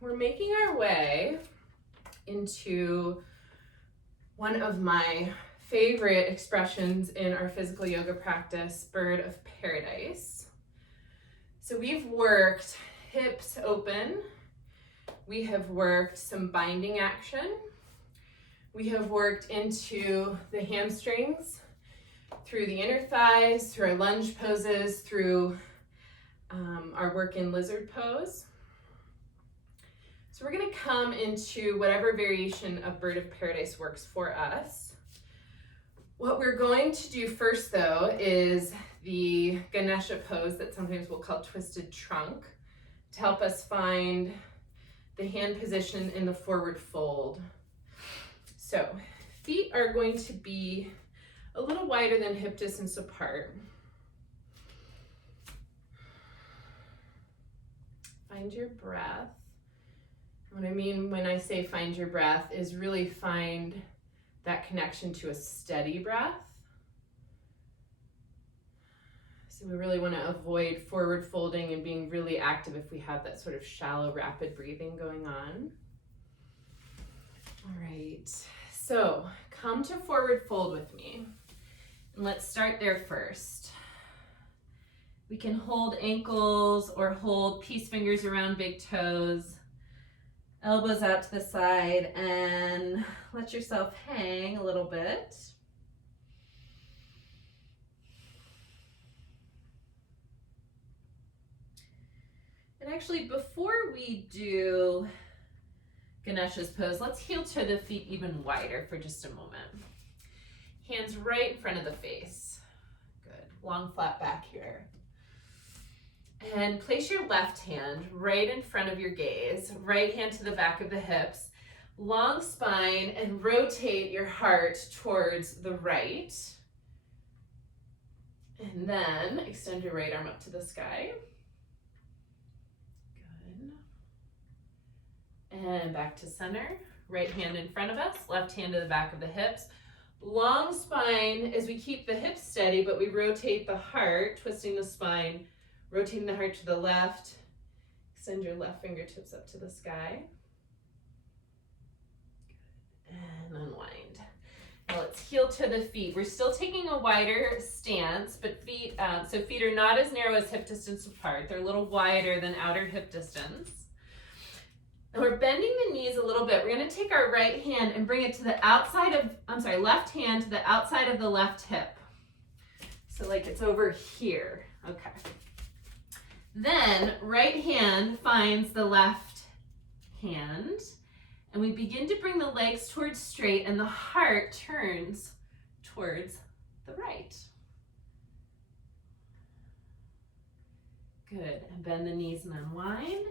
We're making our way into one of my favorite expressions in our physical yoga practice, bird of paradise. So we've worked hips open. We have worked some binding action. We have worked into the hamstrings, through the inner thighs, through our lunge poses, through our work in lizard pose. So we're gonna come into whatever variation of bird of paradise works for us. What we're going to do first though is the Ganesha pose that sometimes we'll call twisted trunk to help us find the hand position in the forward fold. So feet are going to be a little wider than hip distance apart. Find your breath. What I mean when I say find your breath is really find that connection to a steady breath. So we really want to avoid forward folding and being really active if we have that sort of shallow, rapid breathing going on. All right, so come to forward fold with me. And let's start there first. We can hold ankles or hold peace fingers around big toes. Elbows out to the side and let yourself hang a little bit. And actually, before we do Ganesha's pose. Let's heel toe the feet even wider for just a moment. Hands right in front of the face. Good. Long flat back here. And place your left hand right in front of your gaze. Right hand to the back of the hips. Long spine, and rotate your heart towards the right. And then extend your right arm up to the sky. Good. And back to center. Right hand in front of us, left hand to the back of the hips. Long spine as we keep the hips steady, but we rotate the heart, twisting the spine, rotating the heart to the left. Extend your left fingertips up to the sky. And unwind. Now let's heel to the feet. We're still taking a wider stance, but feet are not as narrow as hip distance apart. They're a little wider than outer hip distance. And we're bending the knees a little bit. We're going to take our right hand and bring it to the outside of, left hand to the outside of the left hip. So like it's over here. Okay. Then right hand finds the left hand. And we begin to bring the legs towards straight, and the heart turns towards the right. Good, and bend the knees and unwind.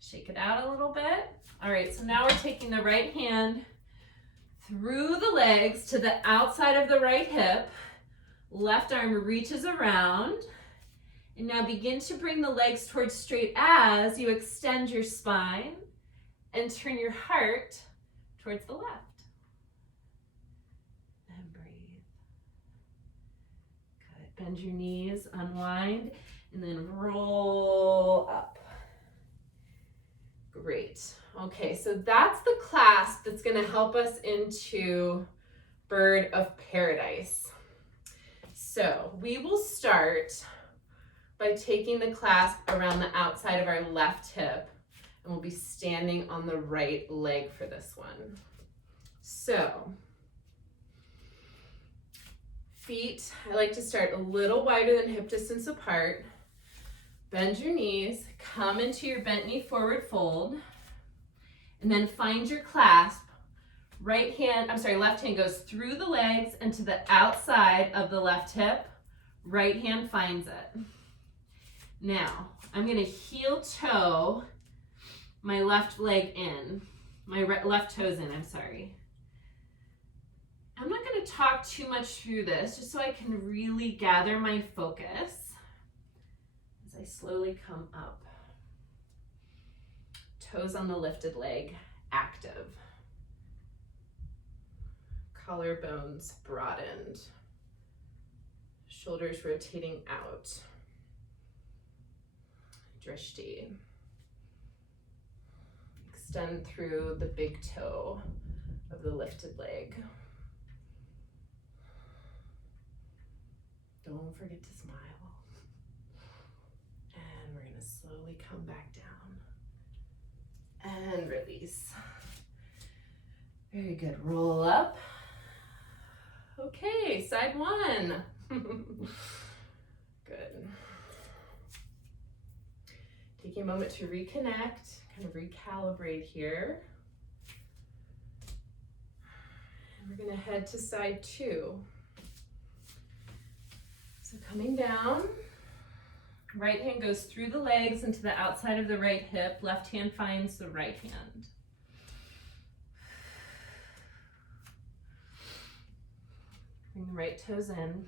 Shake it out a little bit. All right, so now we're taking the right hand through the legs to the outside of the right hip. Left arm reaches around. And now begin to bring the legs towards straight as you extend your spine. And turn your heart towards the left. And breathe. Good. Bend your knees, unwind, and then roll up. Great. Okay, so that's the clasp that's going to help us into Bird of Paradise. So we will start by taking the clasp around the outside of our left hip. And we'll be standing on the right leg for this one. So, feet, I like to start a little wider than hip distance apart. Bend your knees, come into your bent knee forward fold, and then find your clasp. Left hand goes through the legs and to the outside of the left hip. Right hand finds it. Now, I'm gonna heel toe my left leg in, left toes in, I'm sorry. I'm not going to talk too much through this, just so I can really gather my focus as I slowly come up. Toes on the lifted leg, active. Collarbones broadened. Shoulders rotating out. Drishti. Extend through the big toe of the lifted leg. Don't forget to smile. And we're going to slowly come back down. And release. Very good. Roll up. Okay, side one. Good. Taking a moment to reconnect. Kind of recalibrate here. And we're going to head to side two. So coming down, right hand goes through the legs into the outside of the right hip. Left hand finds the right hand. Bring the right toes in.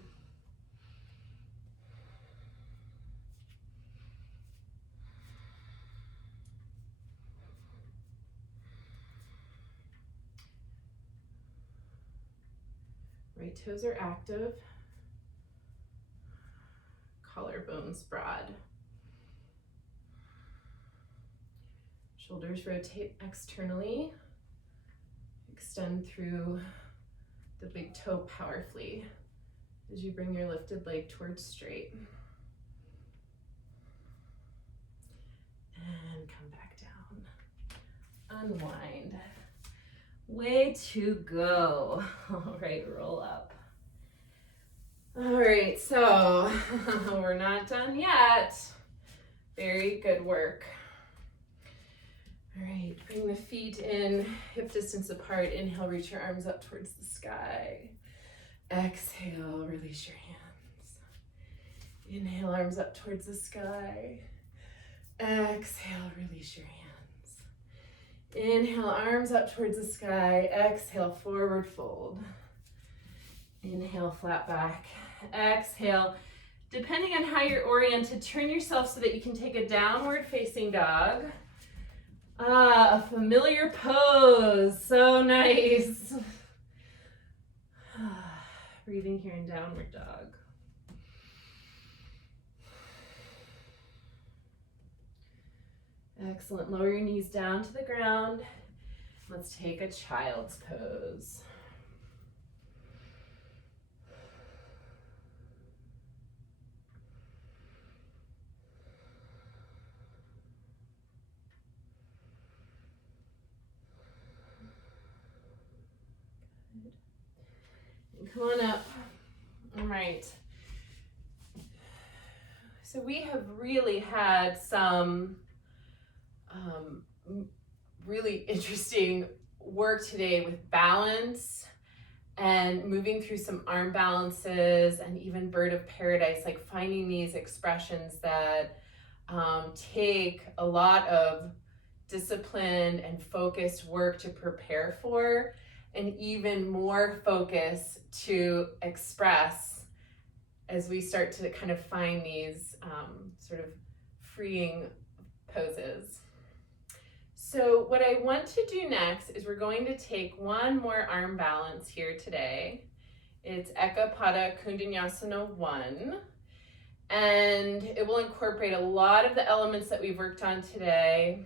Right toes are active. Collarbones broad. Shoulders rotate externally. Extend through the big toe powerfully as you bring your lifted leg towards straight. And come back down. Unwind. Way to go. All right, roll up. All right, so we're not done yet. Very good work. All right, bring the feet in, hip distance apart. Inhale, reach your arms up towards the sky. Exhale, release your hands. Inhale, arms up towards the sky. Exhale, release your hands. Inhale, arms up towards the sky. Exhale, forward fold. Inhale, flat back. Exhale. Depending on how you're oriented, turn yourself so that you can take a downward facing dog. A familiar pose. So nice. Breathing here in downward dog. Excellent. Lower your knees down to the ground. Let's take a child's pose. Come on up. All right. So we have really had some really interesting work today with balance and moving through some arm balances and even bird of paradise, like finding these expressions that take a lot of disciplined and focused work to prepare for, and even more focus to express as we start to kind of find these sort of freeing poses. So what I want to do next is we're going to take one more arm balance here today. It's Eka Pada Kundanyasana 1. And it will incorporate a lot of the elements that we've worked on today.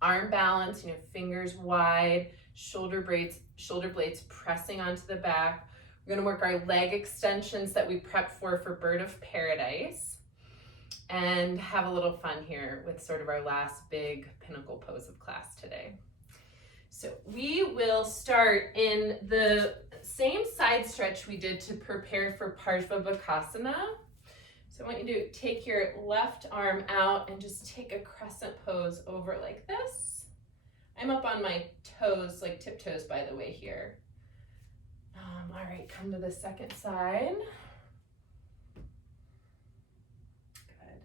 Arm balance, fingers wide, shoulder blades pressing onto the back. We're gonna work our leg extensions that we prepped for bird of paradise, and have a little fun here with sort of our last big pinnacle pose of class today. So we will start in the same side stretch we did to prepare for Parshvabhakasana. So I want you to take your left arm out and just take a crescent pose over like this. I'm up on my toes, like tiptoes, by the way, here. All right, come to the second side. Good.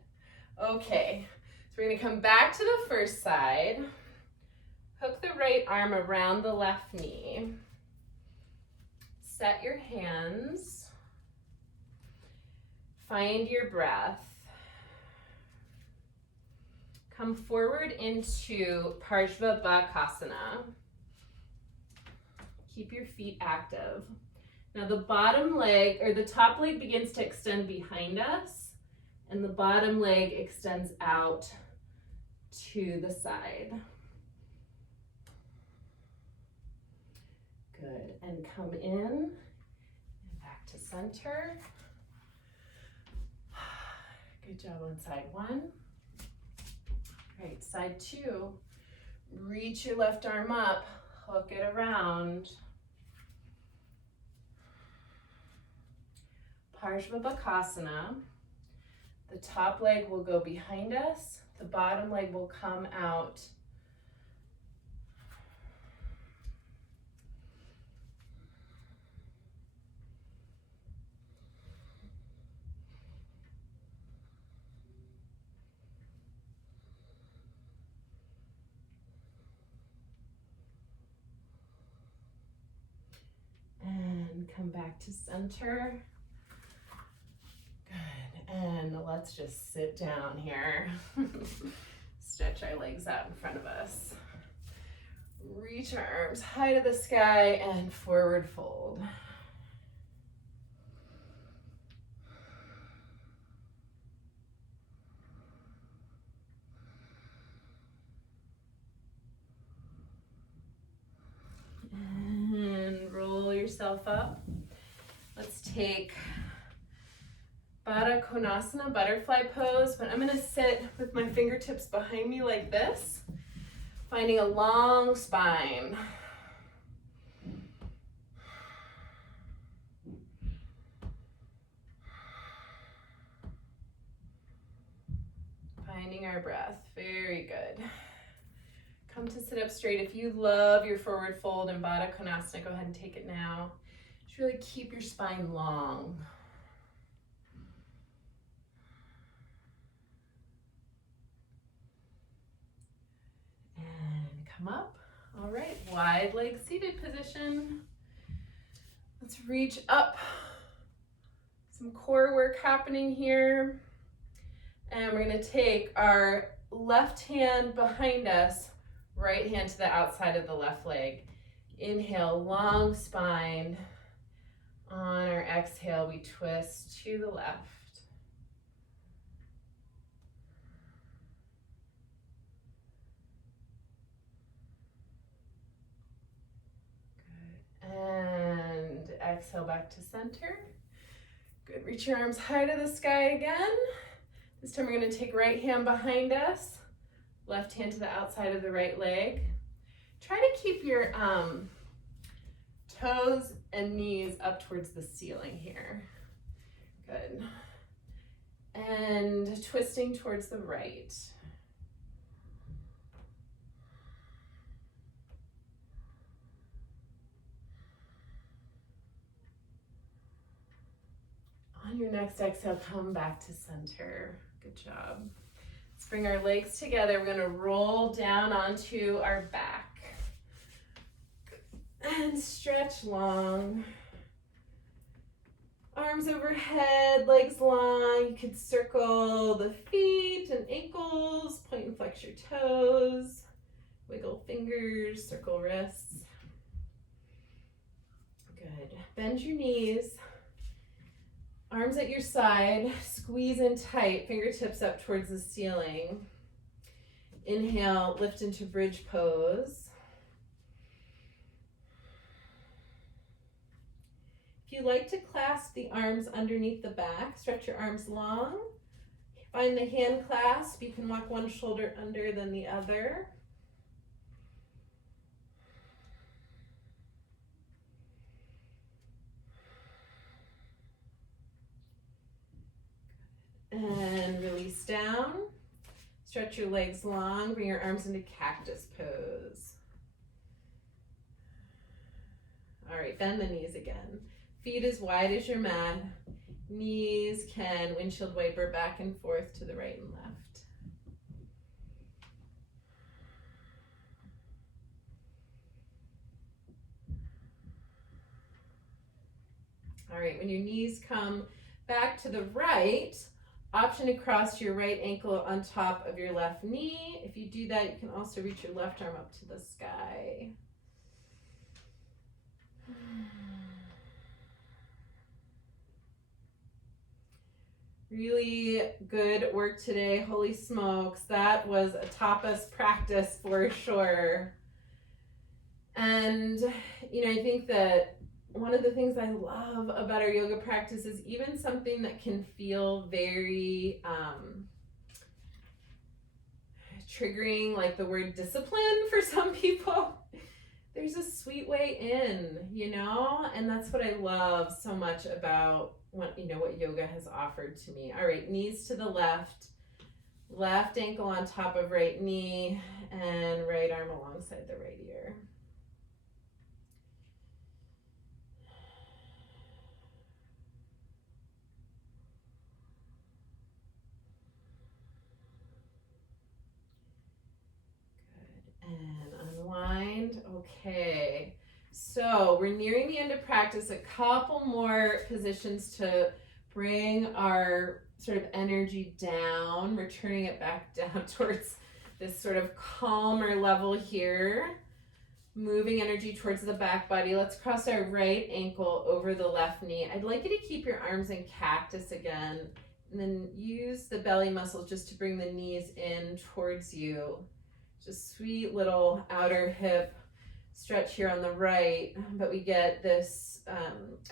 Okay, so we're gonna come back to the first side. Hook the right arm around the left knee. Set your hands. Find your breath. Come forward into Parshvabhakasana. Keep your feet active. Now the bottom leg, or the top leg, begins to extend behind us, and the bottom leg extends out to the side. Good, and come in and back to center. Good job on side one. Great, side two. Reach your left arm up, hook it around. Parshvabhakasana. The top leg will go behind us, the bottom leg will come out. And come back to center. Good, and let's just sit down here. Stretch our legs out in front of us. Reach our arms high to the sky and forward fold. And roll yourself up. Let's take Baddha Konasana, butterfly pose, but I'm gonna sit with my fingertips behind me like this, finding a long spine. Finding our breath, very good. to sit up straight. If you love your forward fold in Baddha Konasana, go ahead and take it now. Just really keep your spine long. And come up. All right, wide leg seated position. Let's reach up. Some core work happening here. And we're gonna take our left hand behind us, right hand to the outside of the left leg. Inhale, long spine. On our exhale, we twist to the left. Good. And exhale back to center. Good, reach your arms high to the sky again. This time we're going to take right hand behind us, left hand to the outside of the right leg. Try to keep your toes and knees up towards the ceiling here. Good. And twisting towards the right. On your next exhale, come back to center. Good job. Let's bring our legs together. We're going to roll down onto our back. And stretch long. Arms overhead, legs long. You could circle the feet and ankles, point and flex your toes, wiggle fingers, circle wrists. Good. Bend your knees. Arms at your side, squeeze in tight, fingertips up towards the ceiling. Inhale, lift into bridge pose. If you like to clasp the arms underneath the back, stretch your arms long. Find the hand clasp. You can walk one shoulder under than the other. And release down. Stretch your legs long. Bring your arms into cactus pose. All right, bend the knees again. Feet as wide as your mat. Knees can windshield wiper back and forth to the right and left. All right, when your knees come back to the right, option to cross your right ankle on top of your left knee. If you do that, you can also reach your left arm up to the sky. Really good work today. Holy smokes, that was a tapas practice for sure. And, I think that one of the things I love about our yoga practice is even something that can feel very triggering, like the word discipline for some people. There's a sweet way in, and that's what I love so much about what yoga has offered to me. All right, knees to the left ankle on top of right knee, and right arm alongside the right ear. Good, and unwind. Okay. So we're nearing the end of practice. A couple more positions to bring our sort of energy down. We're turning it back down towards this sort of calmer level here. Moving energy towards the back body. Let's cross our right ankle over the left knee. I'd like you to keep your arms in cactus again, and then use the belly muscles just to bring the knees in towards you. Just sweet little outer hip stretch here on the right, but we get this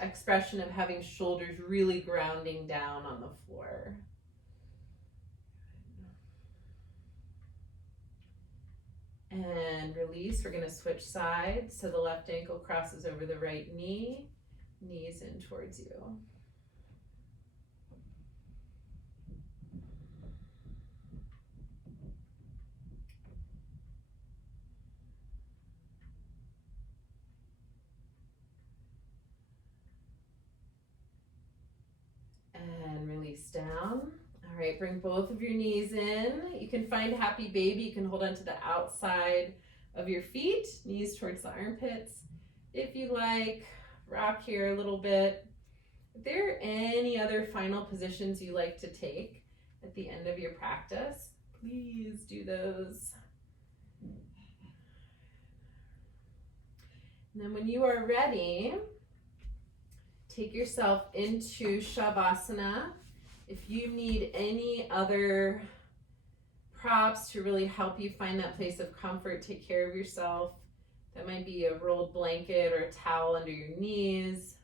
expression of having shoulders really grounding down on the floor. And release. We're going to switch sides. So the left ankle crosses over the right knee, knees in towards you. right, bring both of your knees in. You can find happy baby. You can hold on to the outside of your feet, knees towards the armpits. If you like, rock here a little bit. If there are any other final positions you like to take at the end of your practice, please do those. And then when you are ready, take yourself into Shavasana. If you need any other props to really help you find that place of comfort, take care of yourself. That might be a rolled blanket or a towel under your knees.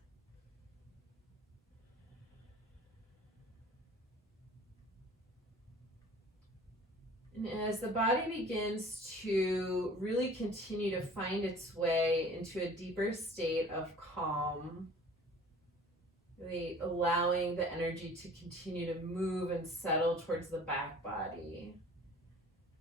And as the body begins to really continue to find its way into a deeper state of calm, really allowing the energy to continue to move and settle towards the back body.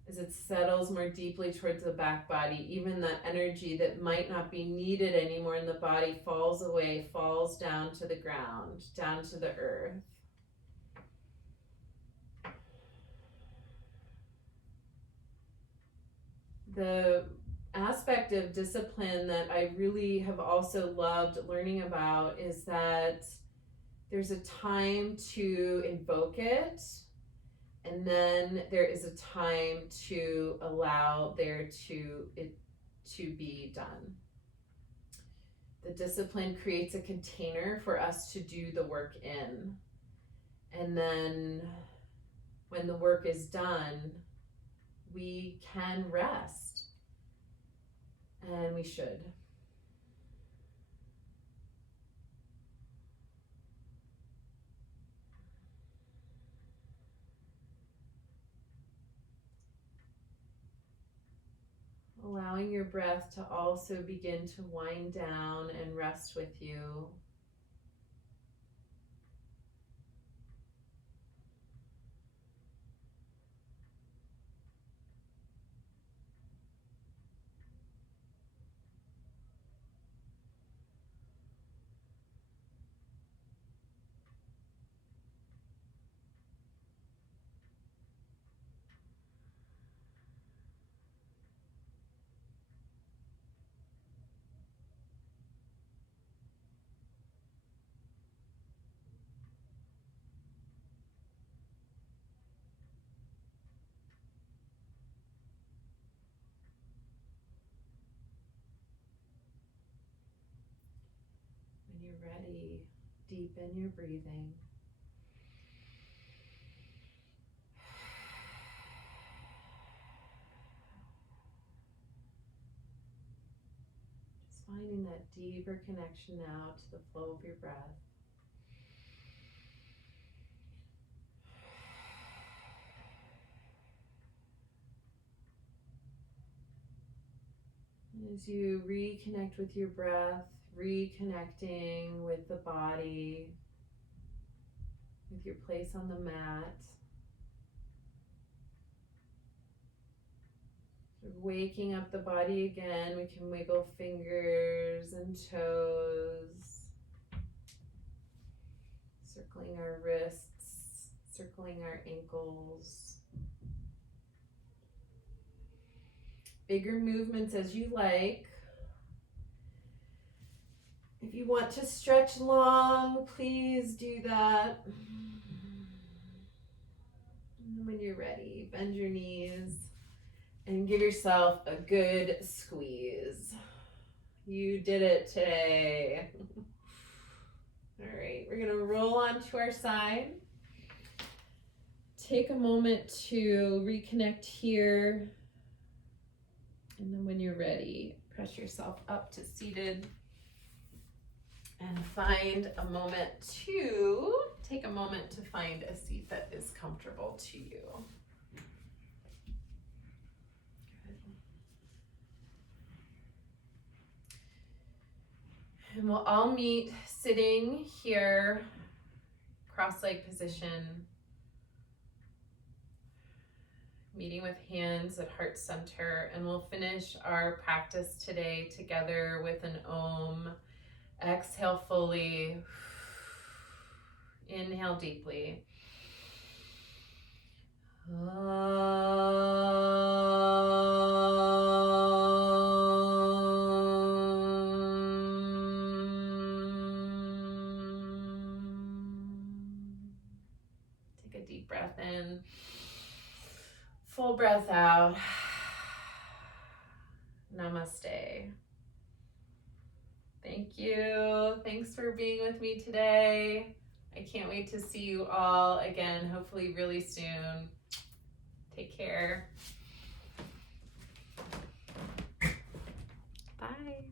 As it settles more deeply towards the back body, even that energy that might not be needed anymore in the body falls away, falls down to the ground, down to the earth. The aspect of discipline that I really have also loved learning about is that there's a time to invoke it, and then there is a time to allow it to be done. The discipline creates a container for us to do the work in. And then when the work is done, we can rest, and we should. Allowing your breath to also begin to wind down and rest with you. When you're ready, deepen your breathing. Just finding that deeper connection now to the flow of your breath. As you reconnect with your breath, reconnecting with the body, with your place on the mat, waking up the body again. We can wiggle fingers and toes, circling our wrists, circling our ankles. Bigger movements as you like. If you want to stretch long, please do that. And when you're ready, bend your knees and give yourself a good squeeze. You did it today. All right, we're gonna roll onto our side. Take a moment to reconnect here. And then when you're ready, press yourself up to seated and take a moment to find a seat that is comfortable to you. Good. And we'll all meet sitting here, cross-leg position, meeting with hands at heart center, and we'll finish our practice today together with an Om. Exhale fully, inhale deeply, Take a deep breath in. Full breath out. Namaste. Thank you. Thanks for being with me today. I can't wait to see you all again, hopefully really soon. Take care. Bye.